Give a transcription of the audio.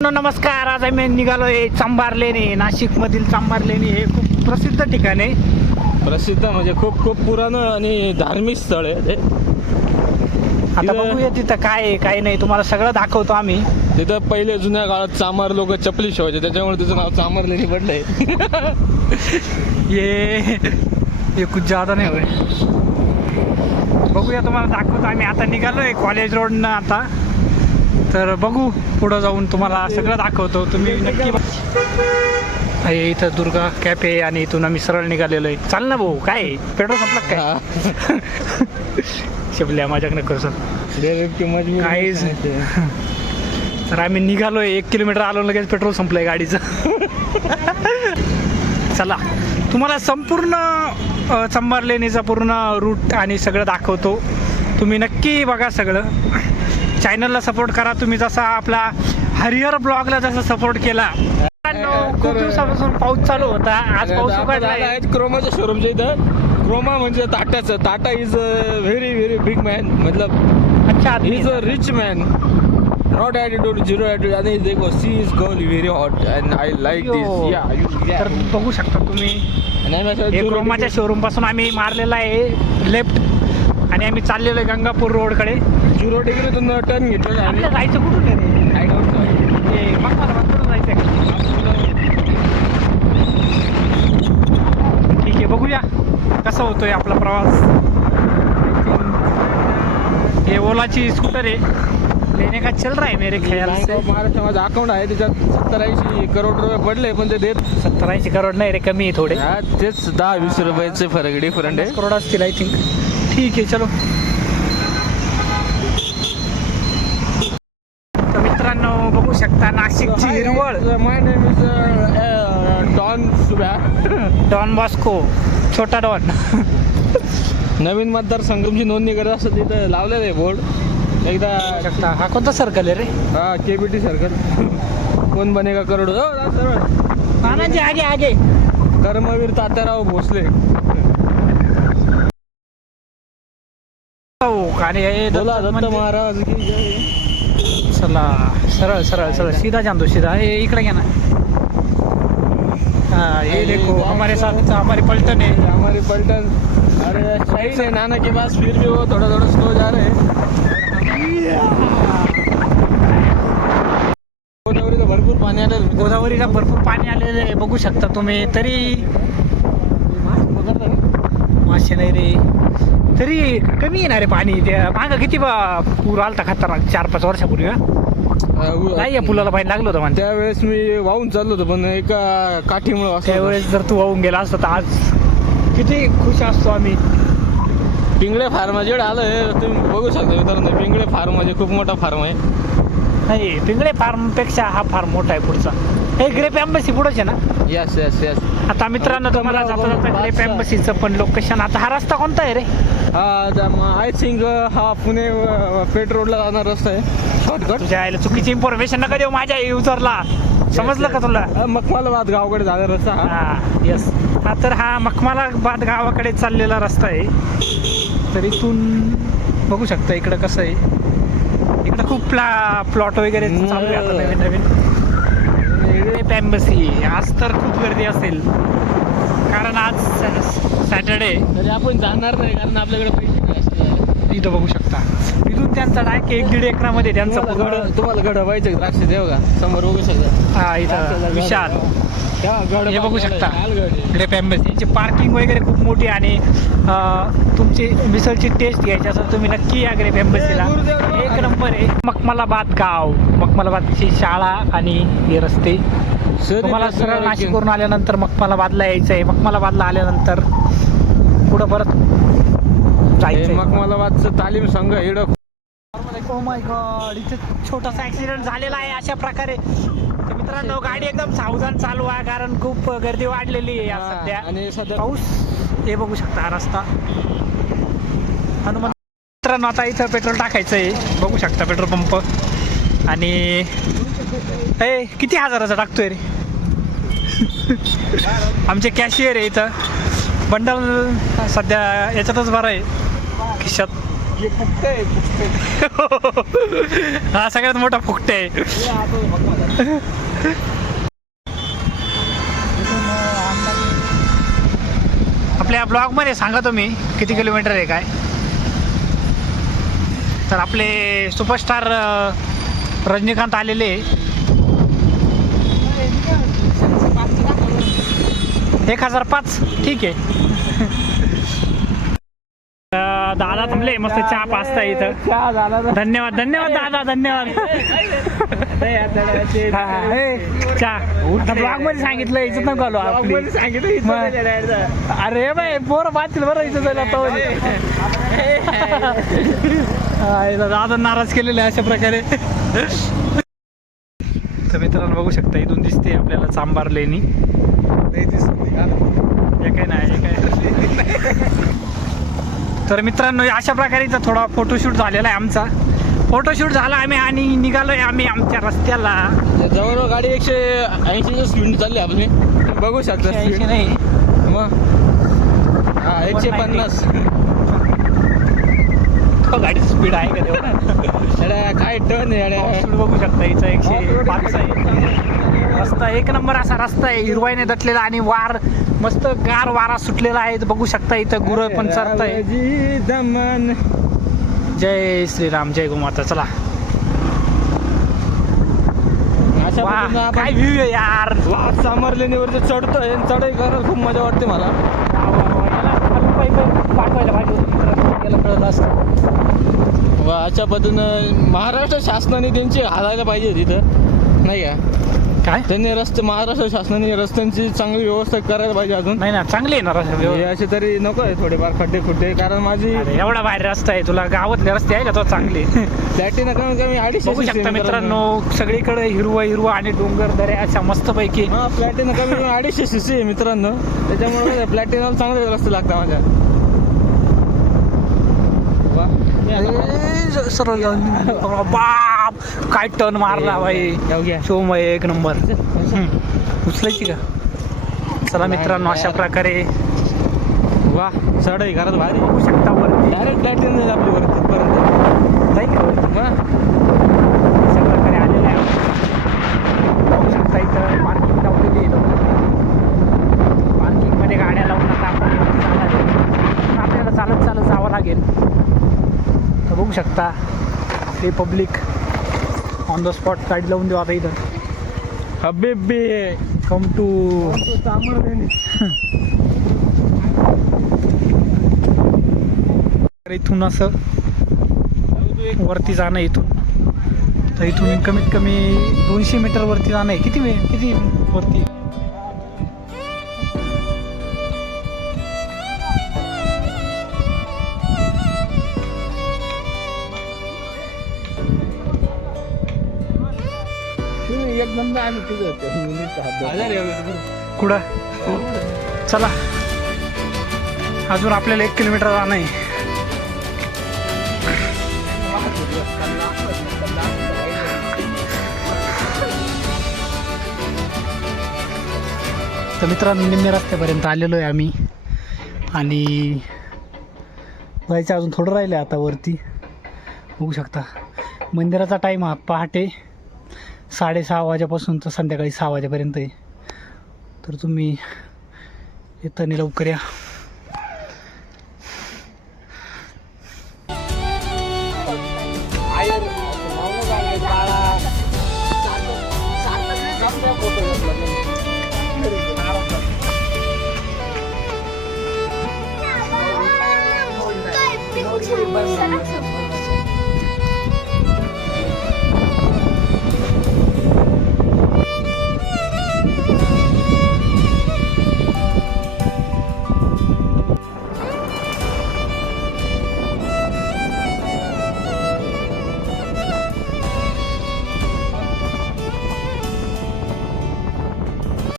नमस्कार. आज आम्ही निघालोय चांबार लेणी नाशिक मधील चांबार लेणी हे खूप प्रसिद्ध ठिकाण आहे. प्रसिद्ध म्हणजे खूप खूप पुराणं आणि धार्मिक स्थळ आहे ते. आता बघूया तिथं काय आहे काय नाही. तुम्हाला सगळं दाखवतो आम्ही. तिथं पहिले जुन्या काळात चामार लोक चपली शिवायचे. त्याच्यामुळे तिचं नाव चामार लेणी पडलंय ये हे कुछ ज्यादा नाही होय. बघूया तुम्हाला दाखवतो आम्ही. आता निघालोय कॉलेज रोडनं आता. तर बघू पुढं जाऊन तुम्हाला सगळं दाखवतो. तुम्ही नक्की हे इथं दुर्गा कॅफे आणि इथून आम्ही सरळ निघालेलो आहे. चाल ना भाऊ काय? पेट्रोल संपलं का काय? शिबल्या माझ्याकडे करू सर. की मजबूर काहीच तर आम्ही निघालोय. एक किलोमीटर आलो लगेच पेट्रोल संपलंय गाडीचं. चला. तुम्हाला संपूर्ण चंबार लेणीचा पूर्ण रूट आणि सगळं दाखवतो. तुम्ही नक्की बघा सगळं. चॅनलला सपोर्ट करा. तुम्ही जसा आपला हरिहर ब्लॉगला जसा सपोर्ट केला. खूप दिवसापासून पाऊस चालू होता. आज पाऊस उघडलाय. क्रोमाच्या शोरूमच्या इथं. क्रोमा म्हणजे ताटाचं. Tata is a very very big man मतलब अच्छा is a rich man not attitude zero attitude आणि देखो she is girl very hot and I like. This या तर बघू शकता तुम्ही. क्रोमाच्या शोरूमपासून आम्ही मारलेला आहे. लेफ्ट आणि आम्ही चाललेलो आहे गंगापूर रोडकडे झिरो डिग्रीतून टर्न घेतलेला आणि आपलं जायचं कुठून आहे रे? Don't know. हे मला वाटतं जायचं ठीक आहे बघूया कसा होतोय आपला प्रवास. हे ओलाची स्कूटर आहे. लेने का चल रहा है मेरे ख्याल से? महाराष्ट्र माझं अकाउंट आहे त्याच्यात सत्तर ऐंशी करोड रुपये पडले पण ते देत सत्तर ऐंशी करोड नाही रे कमी आहे थोडे. हा, तेच दहा वीस रुपयाचे फरक डिफरंट आहे. करोड असतील आय थिंक ठीक आहे चलो तर मित्रांनो बघू शकता नाशिकची हिरवळ my name is Don Subya Don Bosco छोटा डॉन. नवीन मतदारसंघाची नोंदणी करत असतं तिथं लावलेलं आहे बोर्ड एकदा शकता. हा कोणता सर्कल आहे रे? हा केबीटी सर्कल कोण बनेगा करोड? हो, सरळ. आगे आगे. कर्मवीर तात्याराव भोसले. हो आणि हे बोला दत्त मंदिर- महाराज की जय. चला सरळ सरळ सरळ. सीधा दो सीधा. हे इकडे घ्या ना. हाँ ये देखो हमारे साथ हमारे पलटन है। हमारी पलटन। अरे सही से नाना के पास फिर भी वो थोड़ा थोड़ा स्लो जा रहे हैं। गोदावरीला भरपूर पाणी आलेलं. गोदावरीला भरपूर पाणी आलेलं आहे बघू शकता तुम्ही तरी मासे नाही रे. तरी कमी येणार आहे पाणी. त्या मागं किती बा- पूर आलता खतरनाक चार पाच वर्षापूर्वी हा? नाही या पुलाला पाणी लागलं होतं म्हणते. त्यावेळेस मी वाहून चाललो होतो पण एका काठीमुळे वाचलो. त्यावेळेस जर तू वाहून गेला असता तर आज किती खुश असतो आम्ही. पिंगळे फार्म जेवढं आलं तुम्ही बघू शकता मित्रांनो पिंगळे फार्म म्हणजे खूप मोठा फार्म आहे. नाही पिंगळे फार्मपेक्षा हा फार्म मोठा आहे पुढचा. हे ग्रेप एम्बसी पुढेच आहे ना? यस यस यस आता मित्रांनो तुम्हाला जाता जाता ग्रेप एम्बसीचं पण लोकेशन आता हा रस्ता कोणता आहे रे? आय थिंक हा पुणे अ, पेठ रोडला जाणार रस्ता आहे. शॉर्टकट तुझ्या आईला चुकीची इन्फॉर्मेशन नका देऊ माझ्या युजरला समजलं का तुला? मखमालाबाद गावाकडे जाणार रस्ता हा? हा. येस हा तर हा मखमालाबाद गावाकडे चाललेला रस्ता आहे. तर इथून बघू शकता इकडं कसं आहे. इकडं खूप प्ला प्लॉट वगैरे चालू आहे आता नवीन नवीन एम्बसी आज तर खूप गर्दी असेल. कारण आज सॅटर्डे. तरी आपण जाणार नाही कारण आपल्याकडे पैसे. इथं बघू शकता. इथून त्यांचा डायरेक्ट एक दीड एकरामध्ये त्यांचं तुम्हाला पूर्ण गड- तुम्हाला गड व्हायचे द्राक्ष देव का? समोर बघू शकता हा इथं विशाल. हे बघू शकता. ग्रेप एम्बसी यांची पार्किंग वगैरे खूप मोठी आणि तुमची मिसळची टेस्ट घ्यायची असेल तुम्ही नक्की या ग्रेप एम्बसीला एक नंबर आहे मखमलाबाद गाव. मखमलाबादची शाळा आणि हे रस्ते. तुम्हाला सरळ नाशिकवरून आल्यानंतर मखमलाबादला यायचं आहे. मखमलाबादला आल्यानंतर पुढं परत जायचं मखमालाबादचं तालीम संघ इकडं ओ माय गॉड इथे छोटासा ऍक्सिडेंट झालेला आहे अशा प्रकारे. तर मित्रांनो गाडी एकदम सावधान चालू आहे कारण खूप गर्दी वाढलेली आहे आज सध्या. आणि सध्या पाऊस हे बघू शकता हा रस्ता. हनुमान मित्रांनो आता इथं पेट्रोल टाकायचं आहे बघू शकता पेट्रोल पंप. आणि ए किती हजाराचा टाकतोय रे? आमचे कॅशियर आहे इथं. बंडल सध्या याच्यातच बरं आहे. खिशात. हे फुकट आहे फुकट हा सगळ्यात मोठा फुकटे आहे. आपल्या ब्लॉगमध्ये सांगा तुम्ही किती किलोमीटर आहे काय? तर आपले सुपरस्टार अ, रजनीकांत आलेले आहे. एक हजार पाच ठीक आहे. दादा थांबले मस्त चहा पाचता इथं. चहा झाला ना धन्यवाद धन्यवाद दादा धन्यवाद. ब्लॉगमध्ये सांगितलं याच्यात नको आलो मग. अरे बाय पोरं बातील बरं इथं जायला इथं दादा नाराज केलेले अशा प्रकारे. तर मित्रांनो बघू शकता इथून दिसते आपल्याला चांबार लेणी. हे काय नाही काय तर मित्रांनो अशा प्रकारे इथं थोडा फोटोशूट झालेला आहे आमचा. फोटोशूट झाला आम्ही आणि निघालोय आम्ही आमच्या रस्त्याला. जवळ गाडी एकशे ऐंशीच्या स्पीड चालली आपली बघू शकता ऐंशी. नाही. मग? हा एकशे पन्नास. गाडीची स्पीड आहे का तेवढा? काय टर्न आहे बघू शकता इथं एकशे पाच आहे. रस्ता एक नंबर असा रस्ता आहे. हिरवाईने दटलेला आणि वार मस्त गार वारा सुटलेला आहे. बघू शकता इथं गुरं पण जी दमन. जय श्रीराम जय गोमाता चला. काय व्ह्यू आहे यार. सामरलेणीवरती चढतोय चढाई करायला खूप मजा वाटते मला. पाठवायला पाहिजे अशा पद्धतीनं महाराष्ट्र शासनाने त्यांची हालायला पाहिजे तिथं नाही का काय? त्यांनी रस्ते महाराष्ट्र शासनाने रस्त्यांची चांगली व्यवस्था करायला पाहिजे अजून. नाही ना चांगली आहे ना हे. असे तरी नको आहे थोडेफार खड्डे खुड्डे कारण माझी एवढा बाहेर रस्ता आहे. तुला गावातले रस्ते आहे का? तो चांगले. प्लॅटिना कमी कमी अडीचशे बघू शकता मित्रांनो सगळीकडे हिरवं हिरवं आणि डोंगर दऱ्या अशा मस्त पैकी हा प्लॅटिना कमी कमी अडीचशे सीसी आहे मित्रांनो. त्याच्यामुळे प्लॅटिनाला चांगले रस्ते लागतात माझ्या. वा. सरळ बाप काय टर्न मारला भाई. शोमय एक नंबर. उचलायची का? चला मित्रांनो अशा प्रकारे. वा चढाई घरात भारी बघू शकता वरती. डायरेक्ट प्लॅटिना जाईल आपली वरती तिथपर्यंत जाईल का वरती? वा. अशा प्रकारे आलेले आहे. बघू शकता इथं पार्किंग लावलेली आहे पार्किंगमध्ये गाड्या लावून आता आपण आहे. आपल्याला चालत चालत जावं लागेल. तर बघू शकता ते पब्लिक ऑन द स्पॉट गाडी लावून देऊ आता इथं. हबीबी कम टू इथून असं वरती जाणं इथून. तर इथून कमीत कमी दोनशे मीटर वरती जाणं आहे. किती वे- किती वरती? आम्ही तिथं कुठं? चला. अजून आपल्याला एक किलोमीटर जाणं आहे. तर मित्रांनो निम्मे रस्त्यापर्यंत आलेलो आहे आम्ही. आणि जायचं अजून थोडं राहिलं आहे आता वरती. बघू शकता. मंदिराचा टाईम हा पहाटे. साडेसहा वाजेपासून तर संध्याकाळी सहा वाजेपर्यंत आहे. तर तुम्ही येताना लवकर या.